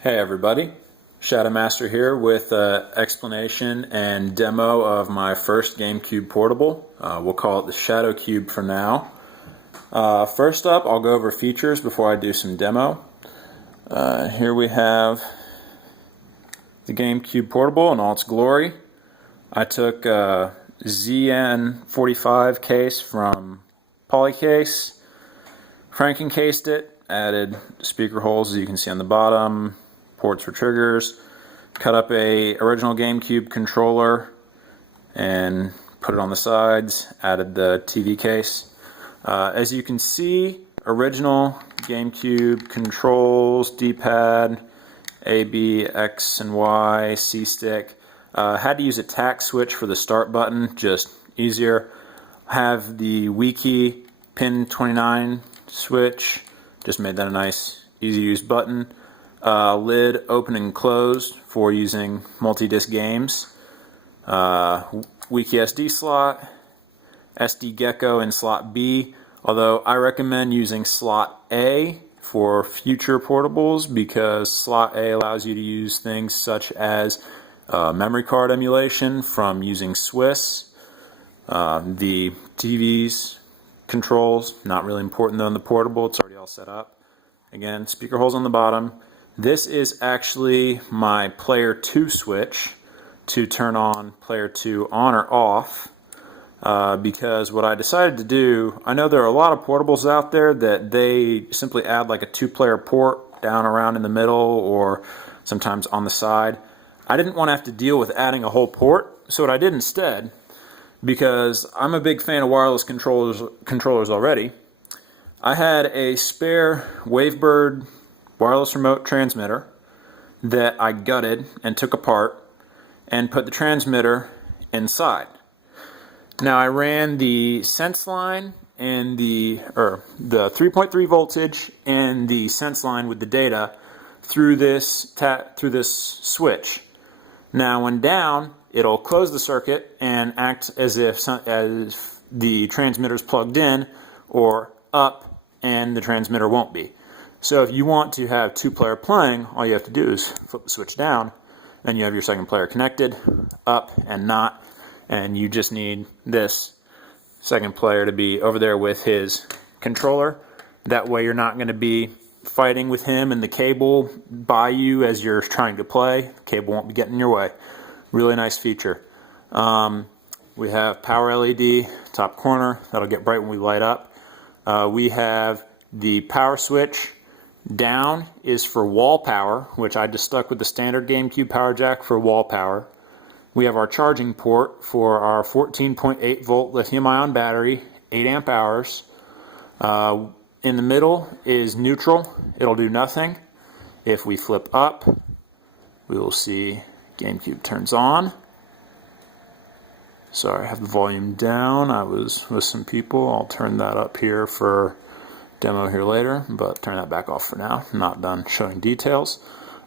Hey everybody, ShadowMaster here with an explanation and demo of my first GameCube portable. We'll call it the ShadowCube for now. First up, I'll go over features before I do some demo. Here we have the GameCube portable in all its glory. I took a ZN45 case from Polycase, Franken-cased it, added speaker holes as you can see on the bottom, ports for triggers, cut up a original GameCube controller and put it on the sides, added the TV case. As you can see, original GameCube controls, D-pad, A, B, X and Y, C stick. Had to use a tack switch for the start button, just easier. Have the Wii key pin 29 switch, just made that a nice easy to use button. Lid open and closed for using multi-disc games. Wii key SD slot, SD Gecko in slot B, although I recommend using slot A for future portables because slot A allows you to use things such as memory card emulation from using Swiss. The TV's controls, not really important though in the portable, it's already all set up. Again, speaker holes on the bottom. This is actually my player 2 switch to turn on player 2 on or off because what I decided to do, I know there are a lot of portables out there that they simply add like a 2-player port down around in the middle or sometimes on the side. I didn't want to have to deal with adding a whole port, so what I did instead, because I'm a big fan of wireless controllers already, I had a spare Wavebird wireless remote transmitter that I gutted and took apart and put the transmitter inside. Now I ran the sense line and the 3.3 voltage and the sense line with the data through this switch. Now when down, it'll close the circuit and act as if the transmitter's plugged in, or up and the transmitter won't be. So if you want to have 2-player playing, all you have to do is flip the switch down and you have your second player connected, up and not, and you just need this second player to be over there with his controller. That way you're not going to be fighting with him and the cable by you as you're trying to play. The cable won't be getting in your way. Really nice feature. We have power LED, top corner, that'll get bright when we light up. We have the power switch. Down is for wall power, which I just stuck with the standard GameCube power jack for wall power. We have our charging port for our 14.8 volt lithium ion battery, 8 amp hours. In the middle is neutral, it'll do nothing. If we flip up, we will see GameCube turns on. Sorry, I have the volume down. I was with some people. I'll turn that up here for demo here later, but turn that back off for now. I'm not done showing details.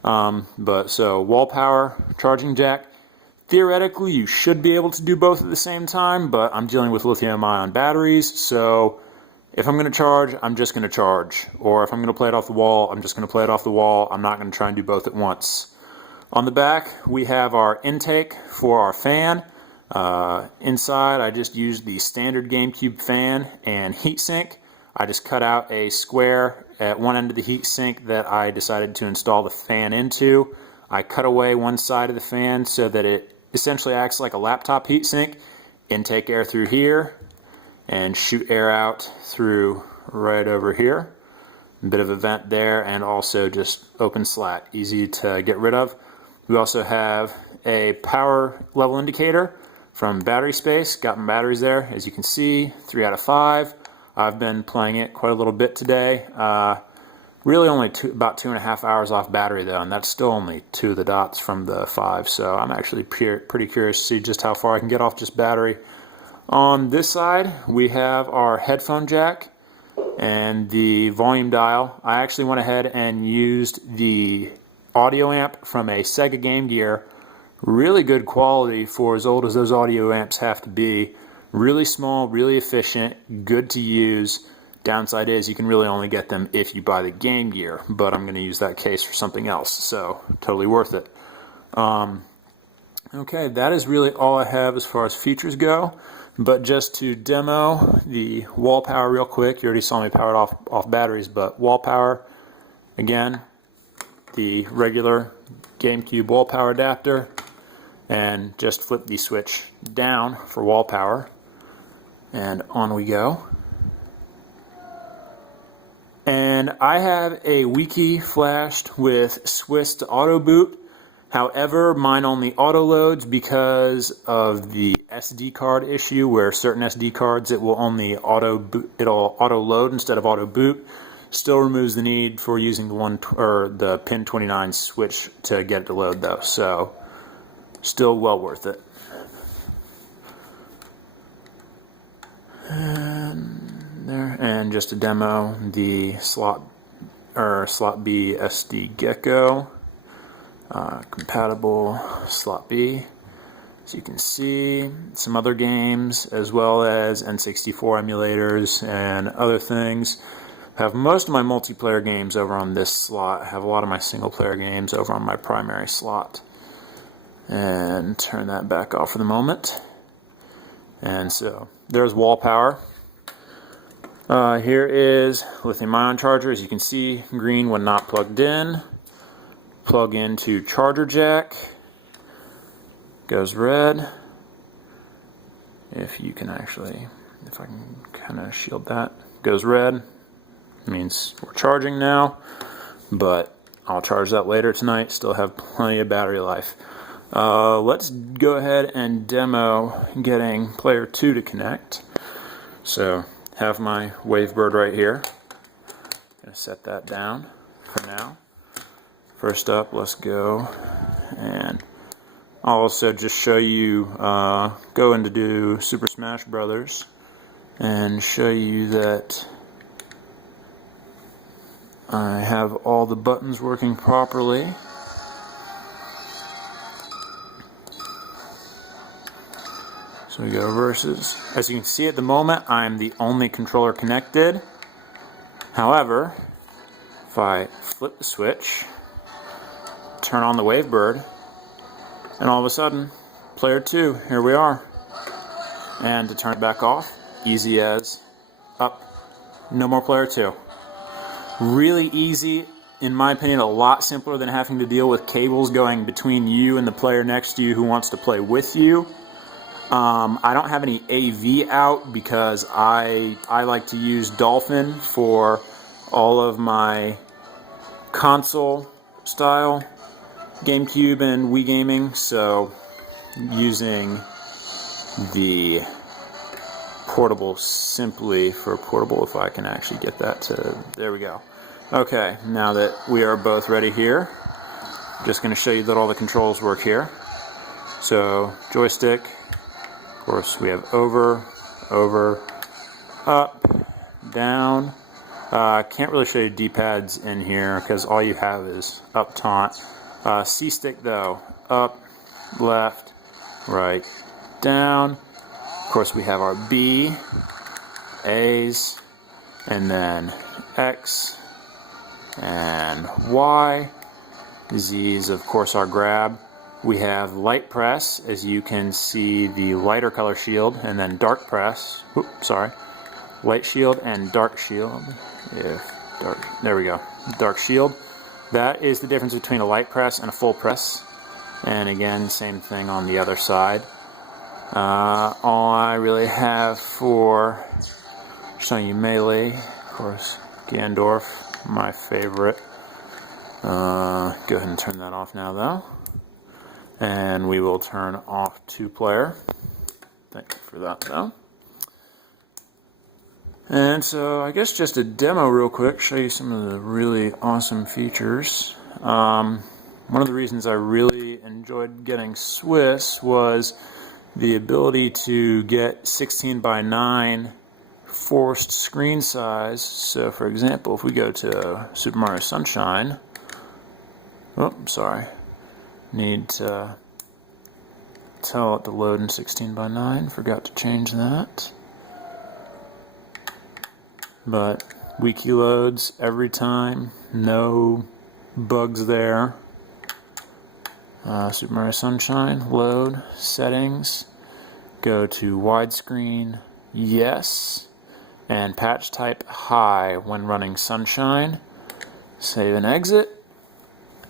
So wall power, charging jack. Theoretically, you should be able to do both at the same time, but I'm dealing with lithium-ion batteries, so if I'm going to charge, I'm just going to charge. Or if I'm going to play it off the wall, I'm just going to play it off the wall. I'm not going to try and do both at once. On the back, we have our intake for our fan. Inside, I just used the standard GameCube fan and heatsink. I just cut out a square at one end of the heatsink that I decided to install the fan into. I cut away one side of the fan so that it essentially acts like a laptop heatsink. Intake air through here and shoot air out through right over here. A bit of a vent there and also just open slat, easy to get rid of. We also have a power level indicator from Battery Space. Got my batteries there, as you can see, 3 out of 5. I've been playing it quite a little bit today. Really only about 2.5 hours off battery though, and that's still only 2 of the dots from the 5, so I'm actually pretty curious to see just how far I can get off just battery. On this side, we have our headphone jack and the volume dial. I actually went ahead and used the audio amp from a Sega Game Gear. Really good quality for as old as those audio amps have to be. Really small, really efficient, good to use. Downside is you can really only get them if you buy the Game Gear, but I'm going to use that case for something else, so totally worth it. Okay, that is really all I have as far as features go, but just to demo the wall power real quick, you already saw me power it off batteries, but wall power, again, the regular GameCube wall power adapter, and just flip the switch down for wall power, and on we go. And I have a wiki flashed with Swiss to auto boot. However, mine only auto loads because of the SD card issue, where certain SD cards it will only auto boot, it'll auto load instead of auto boot. Still removes the need for using the pin 29 switch to get it to load though, so still well worth it. And there, and just to demo the slot B SD Gecko, compatible slot B. As you can see, some other games as well as N64 emulators and other things. I have most of my multiplayer games over on this slot. I have a lot of my single player games over on my primary slot. And turn that back off for the moment. And so there's wall power. Here is lithium-ion charger. As you can see, green when not plugged in. Plug into charger jack. Goes red. If you can actually, if I can kind of shield that. Goes red. Means we're charging now, but I'll charge that later tonight. Still have plenty of battery life. Let's go ahead and demo getting player 2 to connect. So have my Wavebird right here. Gonna set that down for now. First up, let's go, and I'll also just show you, go into do Super Smash Brothers and show you that I have all the buttons working properly. So we go versus. As you can see at the moment, I'm the only controller connected. However, if I flip the switch, turn on the Wavebird, and all of a sudden, player 2, here we are. And to turn it back off, easy as up, no more player 2. Really easy, in my opinion, a lot simpler than having to deal with cables going between you and the player next to you who wants to play with you. I don't have any AV out because I like to use Dolphin for all of my console style GameCube and Wii gaming, so using the portable simply for portable, if I can actually get that to, there we go. Okay, now that we are both ready here, I'm just going to show you that all the controls work here. So joystick, of course we have over, up, down. Can't really show you D-pads in here because all you have is up taunt. C-stick though, up, left, right, down. Of course we have our B, A's, and then X and Y. Z is of course our grab. We have light press, as you can see the lighter color shield, and then dark press. Oops, sorry. Light shield and dark shield. There we go. Dark shield. That is the difference between a light press and a full press. And again, same thing on the other side. All I really have for showing you melee, of course, Gandorf, my favorite. Go ahead and turn that off now though. And we will turn off 2-player. Thank you for that though. And so I guess just a demo real quick, show you some of the really awesome features. One of the reasons I really enjoyed getting Swiss was the ability to get 16:9 forced screen size. So for example, if we go to Super Mario Sunshine, oh, sorry, need to tell it to load in 16:9, forgot to change that. but wiki loads every time, no bugs there. Super Mario Sunshine, load, settings, go to widescreen, yes, and patch type high when running Sunshine. Save and exit,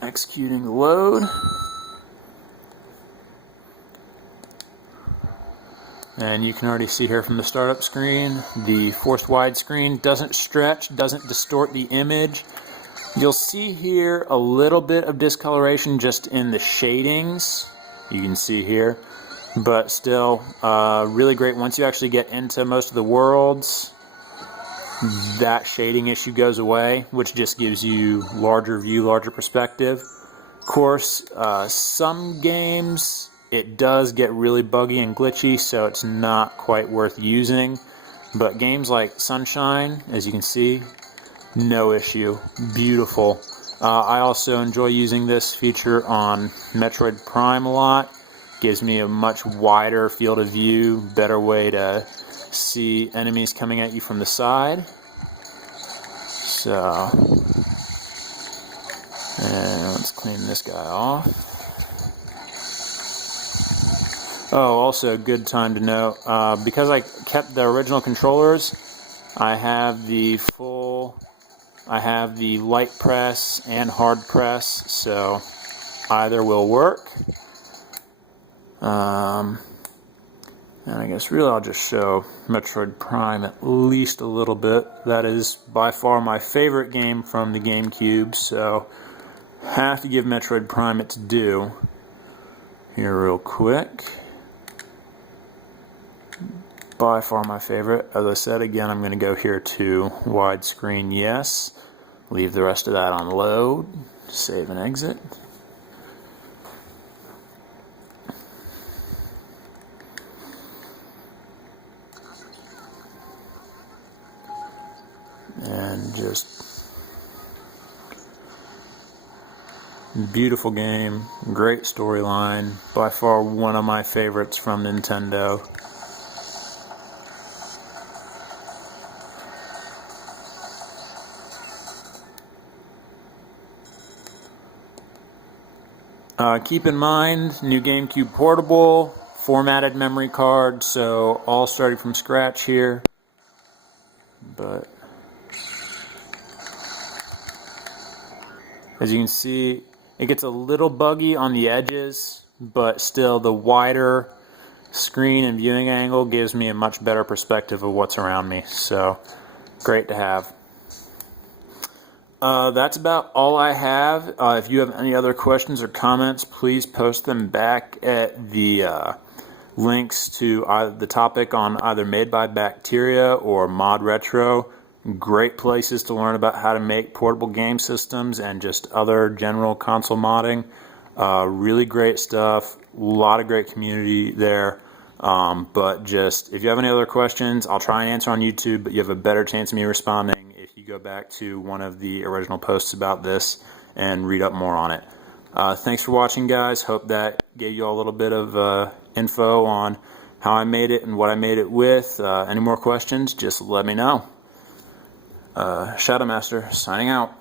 executing the load. And you can already see here from the startup screen, the forced widescreen doesn't stretch, doesn't distort the image. You'll see here a little bit of discoloration just in the shadings, you can see here, but still really great. Once you actually get into most of the worlds, that shading issue goes away, which just gives you larger view, larger perspective. Of course, some games it does get really buggy and glitchy, so it's not quite worth using, but games like Sunshine, as you can see, no issue, beautiful. I also enjoy using this feature on Metroid Prime a lot. Gives me a much wider field of view, better way to see enemies coming at you from the side. So, and let's clean this guy off. Oh, also a good time to note, because I kept the original controllers, I have the light press and hard press, so either will work. And I guess really I'll just show Metroid Prime at least a little bit. That is by far my favorite game from the GameCube, so have to give Metroid Prime its due. Here real quick. By far my favorite. As I said, again, I'm going to go here to widescreen, yes. Leave the rest of that on load. Save and exit. And just beautiful game, great storyline, by far one of my favorites from Nintendo. Keep in mind, new GameCube portable, formatted memory card, so all starting from scratch here. But as you can see, it gets a little buggy on the edges, but still the wider screen and viewing angle gives me a much better perspective of what's around me, so great to have. That's about all I have. If you have any other questions or comments, please post them back at the links to the topic on either Made by Bacteria or Mod Retro. Great places to learn about how to make portable game systems and just other general console modding. Really great stuff. A lot of great community there. But just, if you have any other questions, I'll try and answer on YouTube, but you have a better chance of me responding if you go back to one of the original posts about this and read up more on it. Thanks for watching, guys. Hope that gave you all a little bit of info on how I made it and what I made it with. Any more questions, just let me know. ShadowMaster, signing out.